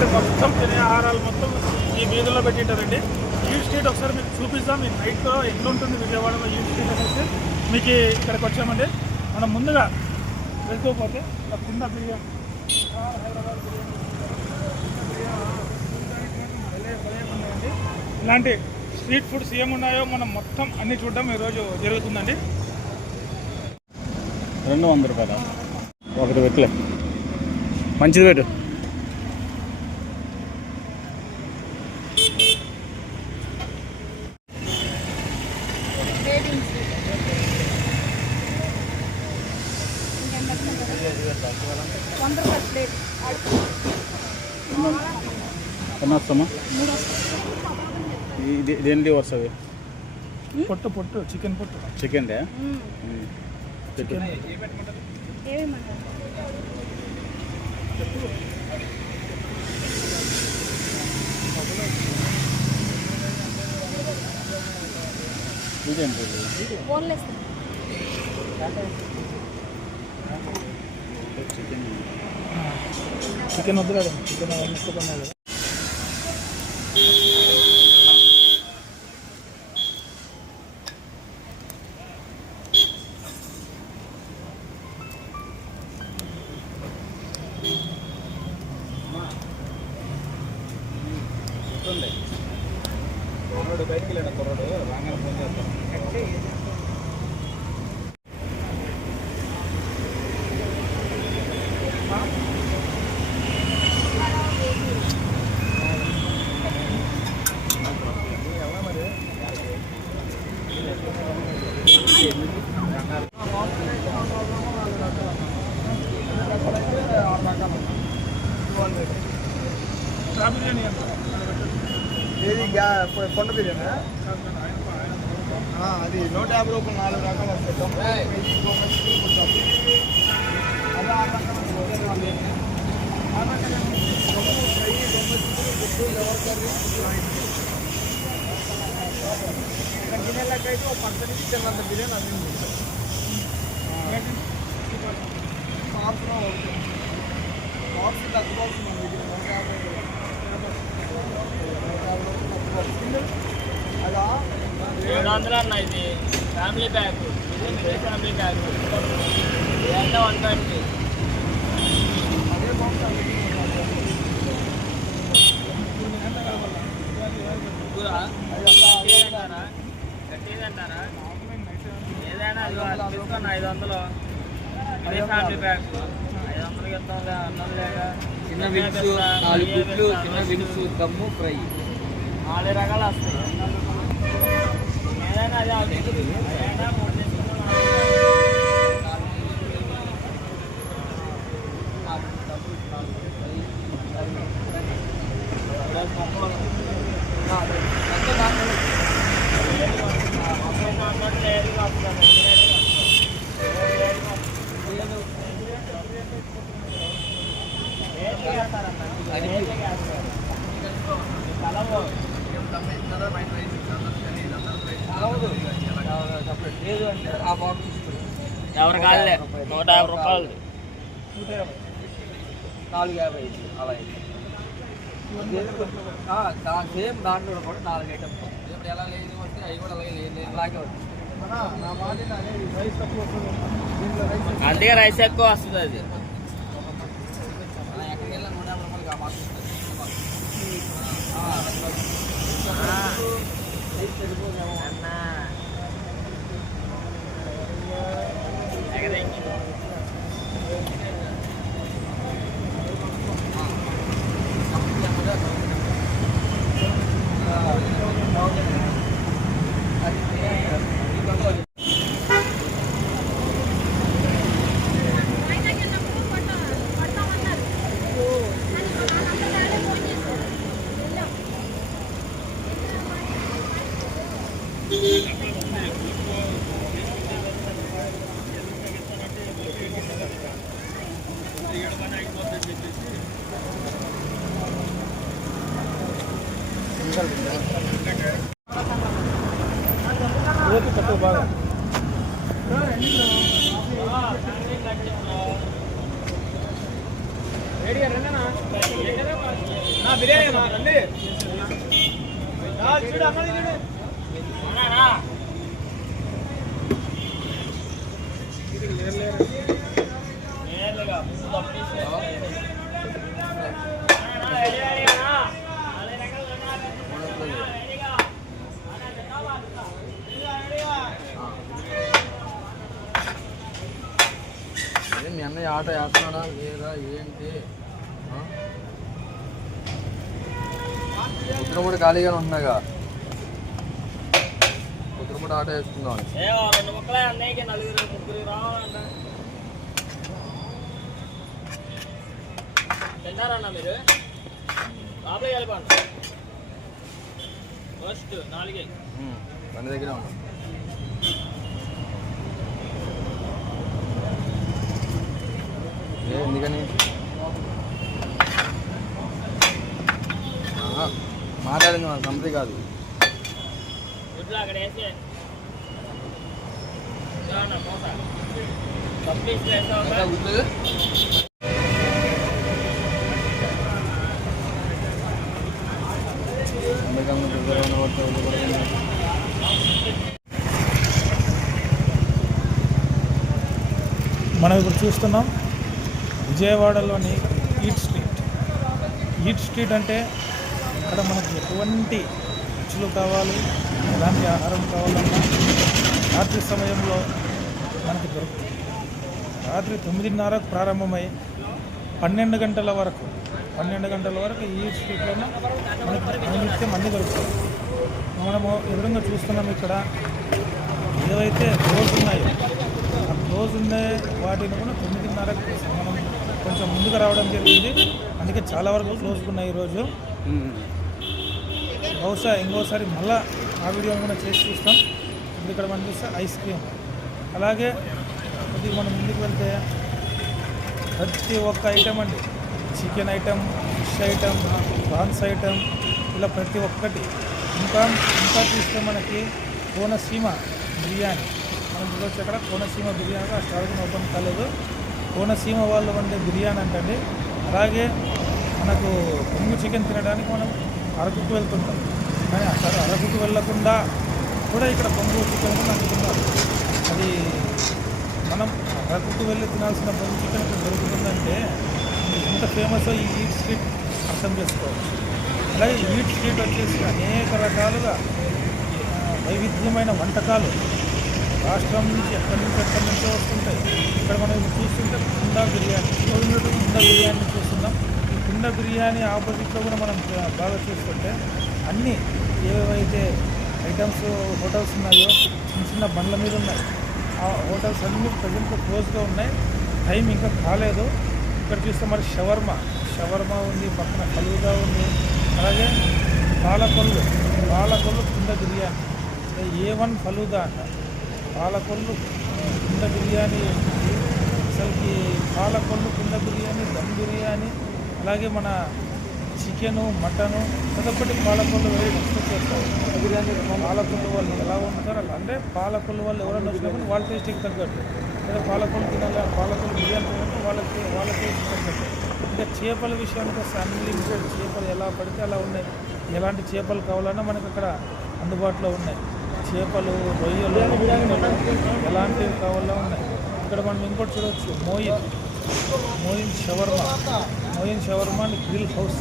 ఇలాంటి మొత్తం తినే ఆహారాలు మొత్తం ఈ వీధుల్లో పెట్టింటారండి. యూ స్ట్రీట్ ఒకసారి మీకు చూపిస్తాం. ఈ నైట్లో ఎట్లుంటుంది విజయవాడలో యూ స్ట్రీట్ అనేసి మీకు ఇక్కడికి వచ్చామండి. మనం ముందుగా వెళ్ళిపోతే ఇలా కింద బిర్యానీ. హైదరాబాద్ బిర్యానీ. ఇలాంటి స్ట్రీట్ ఫుడ్స్ ఏమున్నాయో మనం మొత్తం అన్ని చూడడం ఈరోజు జరుగుతుందండి. రెండు వంద రూపాయలు? ఒకటి పెట్టలే. మంచిది పెట్టు. వంద రూపాయలు ప్లేట్ ఎన్ని వస్తామా ఇది దేనికి వస్తుంది? పొట్టు పొట్టు చికెన్ పొట్టు. చికెన్ దే చికెన్ ఇదేంటి బోన్లెస్ చికెన్ చికెన్ వద్దు కదా చికెన్ ముక్కుతున్నాయి కదా. కుర్రాడు బయటికి వెళ్ళాడు కుర్రాడు. రాగానే ఫోన్ చేస్తాను రా బిర్యానీ అంట ఏది గ్యా- పొ- కొండ బిర్యానీ అది నూట యాభై రూపాయలు నాలుగు రకాలు వస్తాయి తొంభై వెయ్యి, తొంభై. అదే ఆరు రకాలు. ఆరు రకాలు ఏంటి? తొంభై పుట్టు, లివర్ కర్రీ, గిన్నెలకైతే ఒక పర్సెంట్ చికెన్ అంత బిర్యానీ అందింది మాంసం ఒకటి. బాక్స్ తక్కువ బాక్స్ మన దగ్గర నూట యాభై నూట యాభై రూపాయలు తక్కువ బాక్స్. అదా ఏడు వందలు అన్న ఇది. ఫ్యామిలీ ప్యాక్ ఇది ఫ్యామిలీ ప్యాక్ ఇదంతా వన్ ట్వంటీ ఏదైనా తీసుకున్న ఐదు వందలు. ఫ్యామిలీ ప్యాక్ ఐదు వందలకి ఇస్తాంలే అన్నం లేక. చిన్న వింగ్స్ నాలుగు గుడ్లు చిన్న వింగ్స్ దమ్ము ఫ్రై. నాలుగు రకాలు వస్తాయి. ఏదైనా అది అవుతుంది ఏదైనా మూడు తీసుకున్నా లేదు అంటే ఆ బాక్స్ ఇస్తుంది ఎవరు కాదులే నూట యాభై రూపాయలు నాలుగు యాభై ఐదు అలా అయితే సేమ్ దాంట్లో కూడా నాలుగు ఐటమ్స్ ఇప్పుడు ఎలా లేదు వస్తే అవి కూడా అలాగే లేదు అలాగే వస్తుంది. దీంట్లో రైస్ ఎక్కువ. అందుకే రైస్ ఎక్కువ వస్తుంది అది ఎక్కడికి వెళ్ళినా నూట యాభై రూపాయలకి ఆ I think మీ అన్నయ్య ఆట వేస్తున్నాడా? లేదా ఏంటి? ఉత్తరముడి ఖాళీగానే ఉంటున్నాగా ఉత్తరముడి ఆట వేసుకుందాం. మీరు? లోపలికి వెళ్ళిపోండి. ఫస్ట్ నాలుగే. బండి దగ్గరే ఉన్నాం. ఎందుకని ఆహా, మాట్లాడింది మన సంపతి కాదు గుడ్లు అక్కడ వేసి మూత కంప్లీట్ వేసావు ఇంకా గుర్తులేదు? అందుకని దగ్గర ఉండబట్టే ఉండబట్టే. మనం ఇప్పుడు చూస్తున్నాం విజయవాడలోని ఈట్ స్ట్రీట్. ఈట్ స్ట్రీట్ అంటే అక్కడ మనకి ఎటువంటి రుచులు కావాలి ఎలాంటి ఆహారం కావాలన్నా రాత్రి సమయంలో మనకి దొరుకుతుంది. రాత్రి తొమ్మిదిన్నరకు ప్రారంభమై పన్నెండు గంటల వరకు పన్నెండు గంటల వరకు ఈ స్ట్రీట్లోనే మనకి నిత్యం అన్నీ దొరుకుతాయి. మనము ఎదురుగా చూస్తున్నాం ఇక్కడ ఏవైతే క్లోజ్ ఉన్నాయో ఆ క్లోజ్ ఉండే వాటిని కూడా తొమ్మిదిన్నరకు మనం కొంచెం ముందుకు రావడం జరిగింది. అందుకే చాలా వరకు క్లోజ్ ఉన్నాయి ఈరోజు బహుశా ఇంకోసారి మళ్ళా ఆ వీడియోని కూడా చేసి చూస్తాం. ఇప్పుడు ఇక్కడ మనం చూస్తే ఐస్ క్రీమ్. అలాగే కొద్దిగా మనం ముందుకు వెళ్తే ప్రతి ఒక్క ఐటెం అండి. Chicken item fish item prawns item ఇలా ప్రతి ఒక్కటి. ఇంకా ఇంకా చూస్తే మనకి కోనసీమ బిర్యానీ. మనం చూడవచ్చు అక్కడ కోనసీమ బిర్యానీ ఆ స్టాల్ ఓపెన్ కాలేదు. కోనసీమ వాళ్ళు వండే బిర్యానీ అంటండి. అలాగే మనకు పొంగు చికెన్ తినడానికి మనం అరకుకు వెళ్తుంటాం. కానీ అక్కడ అరకుకు వెళ్ళకుండా కూడా ఇక్కడ బొంగు చికెన్ కూడా అందుతున్నారు అది మనం అరకుకు వెళ్ళి తినాల్సిన బొంగు చికెన్ ఇక్కడ దొరుకుతుందంటే ఎంత ఫేమస్ ఈ ఈట్ స్ట్రీట్ అర్థం చేసుకోవచ్చు. అలాగే ఈట్ స్ట్రీట్ వచ్చేసి అనేక రకాలుగా వైవిధ్యమైన వంటకాలు రాష్ట్రం నుంచి ఎక్కడి నుంచి ఎక్కడి నుంచో వస్తుంటాయి. ఇక్కడ మనం చూస్తుంటే కుందా బిర్యానీ కుందా బిర్యానీ చూస్తున్నాం. కుండ బిర్యానీ ఆపోజిట్లో కూడా మనం బాగా చూస్తుంటే అన్నీ ఏవైతే ఐటమ్స్ హోటల్స్ ఉన్నాయో చిన్న చిన్న బండ్ల మీద ఉన్నాయి. ఆ హోటల్స్ అన్నీ ప్రజెంట్ క్లోజ్గా ఉన్నాయి. టైం ఇంకా కాలేదు. ఇక్కడ చూస్తే మరి షవర్మ. షవర్మ ఉంది పక్కన కలువుగా ఉంది. అలాగే పాలకొల్లు. పాలకొల్లు కుండ బిర్యానీ. ఏ వన్ ఫలుదా అంట. పాలకొల్లు కుండ బిర్యానీ. అసలుకి పాలకొల్లు కుండ బిర్యానీ దమ్ బిర్యానీ అలాగే మన చికెను మటను ప్రతి పాలకొల్లు వేడి ఎక్స్పెక్ట్ చేస్తారు బిర్యానీ పాలకొల్లు వాళ్ళు ఎలా వండుతారో అలా. అంటే పాలకొల్లు వాళ్ళు ఎవరైనా వచ్చినప్పుడు వాళ్ళ టేస్ట్కి తగ్గట్టు. లేదా పాలకొల్లు తినాలి పాలకొల్లు బిర్యానీ తినాలంటే వాళ్ళకి వాళ్ళ టేస్ట్ తగ్గట్టు. ఇంకా చేపల విషయానికి వస్తే అన్లిమిటెడ్ చేపలు ఎలా పడితే అలా ఉన్నాయి. ఎలాంటి చేపలు కావాలన్నా మనకు అక్కడ అందుబాటులో ఉన్నాయి. చేపలు రొయ్యలు ఎలాంటివి కావాలో ఉన్నాయి. ఇక్కడ మనం ఇంకోటి చూడవచ్చు. Moin Moin shawarma Moin shawarma and grill house.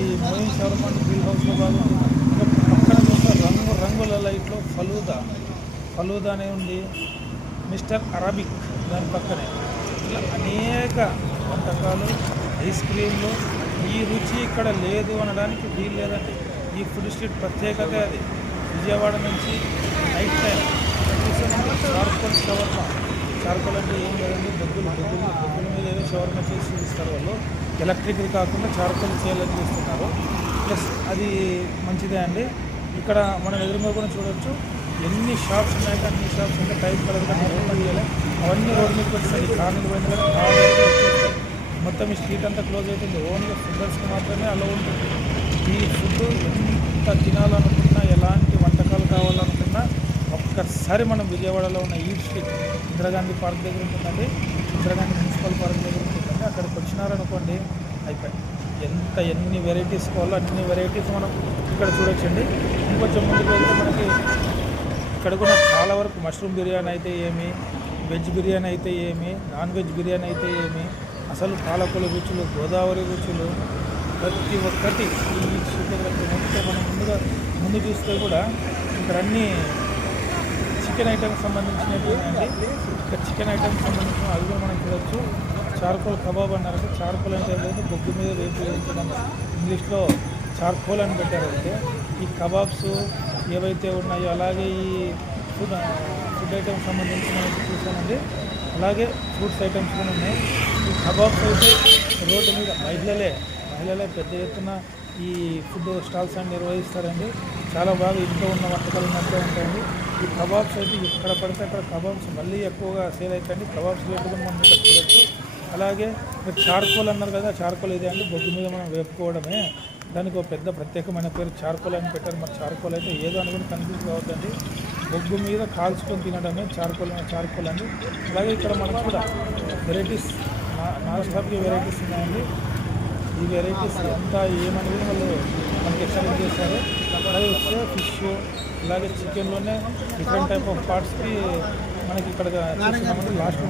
ఈ మోయిన్ షవర్మా అండ్ గ్రిల్ హౌస్లో బాగుంది పక్కన చూస్తే రంగు రంగుల లైట్లో ఫలూదా. ఫలూదా అనే ఉంది. మిస్టర్ అరబిక్ దాని పక్కనే. ఇలా అనేక వంటకాలు ఐస్ క్రీమ్లు ఈ రుచి ఇక్కడ లేదు అనడానికి వీలు లేదండి. ఈ ఫుడ్ స్ట్రీట్ ప్రత్యేకత అది. విజయవాడ నుంచి night time. Charcoal shawarma charcoal అంటే ఏం లేదండి బొగ్గులు బొగ్గులు బొగ్గుల మీద ఏదో షవర్మ చేసి ఇస్తారు వాళ్ళు. ఎలక్ట్రిక్ కాకుండా చార్కోల్ చేయాలని చూస్తున్నారు. ప్లస్ అది మంచిదే అండి. ఇక్కడ మనం ఎదురుగా కూడా చూడొచ్చు. ఎన్ని షాప్స్ ఉన్నాయంటే అన్ని షాప్స్ ఉంటే టైం కలగదు ఓపెన్ చేయాలి. అవన్నీ రోడ్ మీదకి వచ్చాయి కార్లు పోయిన మొత్తం ఈ స్ట్రీట్ అంతా క్లోజ్ అవుతుంది ఓన్లీ ఫుడ్డర్స్కి మాత్రమే అలా ఉంటుంది ఈ ఫుడ్ ఎంత తినాలనుకున్నా ఎలాంటి వంటకాలు కావాలనుకున్నా ఒక్కసారి మనం విజయవాడలో ఉన్న ఈ స్ట్రీట్ ఇందిరాగాంధీ పార్క్ దగ్గర ఉంటుందండి. ఇందిరాగాంధీ మున్సిపల్ పార్క్ దగ్గర ఉంటుందండి. అక్కడికి వచ్చినారనుకోండి అయిపోయి. ఎంత ఎన్ని వెరైటీస్ కావాలో అన్ని వెరైటీస్ మనం ఇక్కడ చూడొచ్చండి. ఇంకొంచెం ముందుకు వెళ్తే మనకి ఇక్కడ కూడా చాలా వరకు మష్రూమ్ బిర్యానీ అయితే ఏమి వెజ్ బిర్యానీ అయితే ఏమి నాన్ వెజ్ బిర్యానీ అయితే ఏమి అసలు పాలకుల రుచులు గోదావరి రుచులు ప్రతి ఒక్కటి ఈ చికెన్ మనం ముందుగా ముందు చూస్తే కూడా ఇక్కడ అన్నీ చికెన్ ఐటమ్కి సంబంధించినవి అండి. ఇక్కడ చికెన్ ఐటమ్కి సంబంధించిన అవి కూడా మనం చూడొచ్చు. చార్కోల్ కబాబ్ అన్నారు. చార్కోల్ అంటే ఏంటంటే బొగ్గు మీద వేపు వేయించడం ఇంగ్లీష్లో చార్కోల్ అని పెట్టారంటే ఈ కబాబ్స్ ఏవైతే ఉన్నాయో అలాగే ఈ ఫుడ్ ఫుడ్ ఐటమ్స్ సంబంధించి మనం చూసామండి అలాగే ఫ్రూట్స్ ఐటమ్స్ కూడా ఉన్నాయి. ఈ కబాబ్స్ అయితే రోడ్డు మీద మహిళలే మహిళలే పెద్ద ఎత్తున ఈ ఫుడ్ స్టాల్స్ అన్ని నిర్వహిస్తారండి. చాలా బాగా ఇంట్లో ఉన్న వంటకాలు ఉన్నట్టే ఉంటాయండి. ఈ కబాబ్స్ అయితే ఎక్కడ పడితే అక్కడ కబాబ్స్ మళ్ళీ ఎక్కువగా సేల్ అవుతాయండి కబాబ్స్ రేటు కూడా మనం ఇక్కడ చూడొచ్చు. అలాగే మీరు చార్కోల్ అన్నారు కదా చార్కోల్ ఇదే అండి. బొగ్గు మీద మనం వేపుకోవడమే. దానికి ఒక పెద్ద ప్రత్యేకమైన పేరు చార్కోల్ అని పెట్టారు. మరి చార్కోల్ అయితే ఏదో అనుకుని కన్ఫ్యూజ్ కావద్దండి. బొగ్గు మీద కాల్చుకొని తినడమే చార్కోల్ చార్కోల్ అండి. అలాగే ఇక్కడ మనకు కూడా వెరైటీస్ నాలుగు వెరైటీస్ ఉన్నాయండి. ఈ వెరైటీస్ ఎంత ఏమని వాళ్ళు మనకి ఎక్స్ప్లెయిన్ చేశారు. అలాగే వస్తే ఫిష్ ఇలాగే చికెన్లోనే డిఫరెంట్ టైప్ ఆఫ్ పార్ట్స్కి మనకి ఇక్కడ లాస్ట్ మొత్తం ఫ్రాన్స్